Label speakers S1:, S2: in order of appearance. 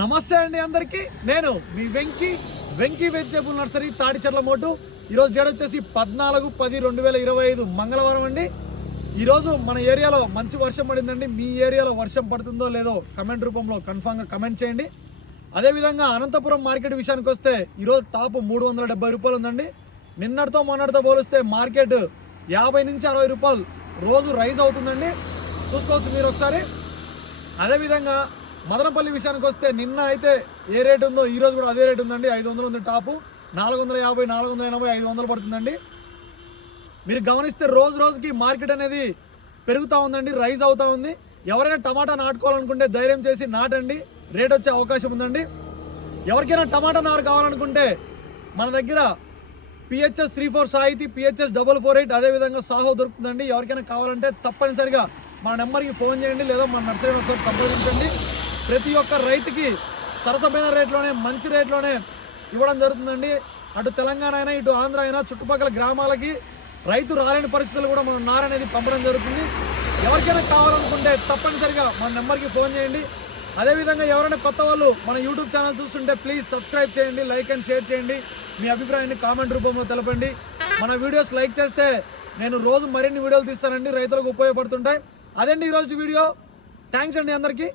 S1: నమస్తే అండి అందరికీ. నేను మీ వెంకీ వెంకీ వెజిటేబుల్ నర్సరీ తాడిచెర్ల మోటు. ఈరోజు డేట్ వచ్చేసి పద్నాలుగు పది రెండు వేల ఇరవై ఐదు మంగళవారం అండి. ఈరోజు మన ఏరియాలో మంచి వర్షం పడిందండి. మీ ఏరియాలో వర్షం పడుతుందో లేదో కమెంట్ రూపంలో కన్ఫామ్గా కమెంట్ చేయండి. అదేవిధంగా అనంతపురం మార్కెట్ విషయానికి వస్తే ఈరోజు టాప్ మూడు వందల డెబ్బై రూపాయలు ఉందండి. నిన్నటితో మొన్నటితో పోలిస్తే మార్కెట్ యాభై నుంచి అరవై రూపాయలు రోజు రైజ్ అవుతుందండి. చూసుకోవచ్చు మీరు ఒకసారి. అదేవిధంగా మదనపల్లి విషయానికి వస్తే నిన్న అయితే ఏ రేట్ ఉందో ఈ రోజు కూడా అదే రేట్ ఉందండి. ఐదు వందలు ఉంది టాపు. నాలుగు వందల యాభై నాలుగు వందల ఎనభై ఐదు వందలు పడుతుందండి. మీరు గమనిస్తే రోజు రోజుకి మార్కెట్ అనేది పెరుగుతూ ఉందండి రైజ్ అవుతూ ఉంది. ఎవరైనా టమాటా నాటుకోవాలనుకుంటే ధైర్యం చేసి నాటండి. రేట్ వచ్చే అవకాశం ఉందండి. ఎవరికైనా టమాటా నారు కావాలనుకుంటే మన దగ్గర PHS three four Sahithi PHS double four eight అదేవిధంగా సాహో దొరుకుతుందండి. ఎవరికైనా కావాలంటే తప్పనిసరిగా మా నెంబర్కి ఫోన్ చేయండి లేదా మా నర్సరీ ఒకసారి సంప్రదించండి. ప్రతి ఒక్క రైతుకి సరసమైన రేట్లోనే మంచి రేట్లోనే ఇవ్వడం జరుగుతుందండి. అటు తెలంగాణ అయినా ఇటు ఆంధ్ర అయినా చుట్టుపక్కల గ్రామాలకి రైతు రాలేని పరిస్థితులు కూడా మనం నారనేది పంపడం జరుగుతుంది. ఎవరికైనా కావాలనుకుంటే తప్పనిసరిగా మన నెంబర్కి ఫోన్ చేయండి. అదేవిధంగా ఎవరైనా కొత్త వాళ్ళు మన యూట్యూబ్ ఛానల్ చూస్తుంటే ప్లీజ్ సబ్స్క్రైబ్ చేయండి లైక్ అండ్ షేర్ చేయండి. మీ అభిప్రాయాన్ని కామెంట్ రూపంలో తెలపండి. మన వీడియోస్ లైక్ చేస్తే నేను రోజు మరిన్ని వీడియోలు తీస్తానండి. రైతులకు ఉపయోగపడుతుంటాయి. అదండి ఈరోజు వీడియో. థ్యాంక్స్ అండి అందరికీ.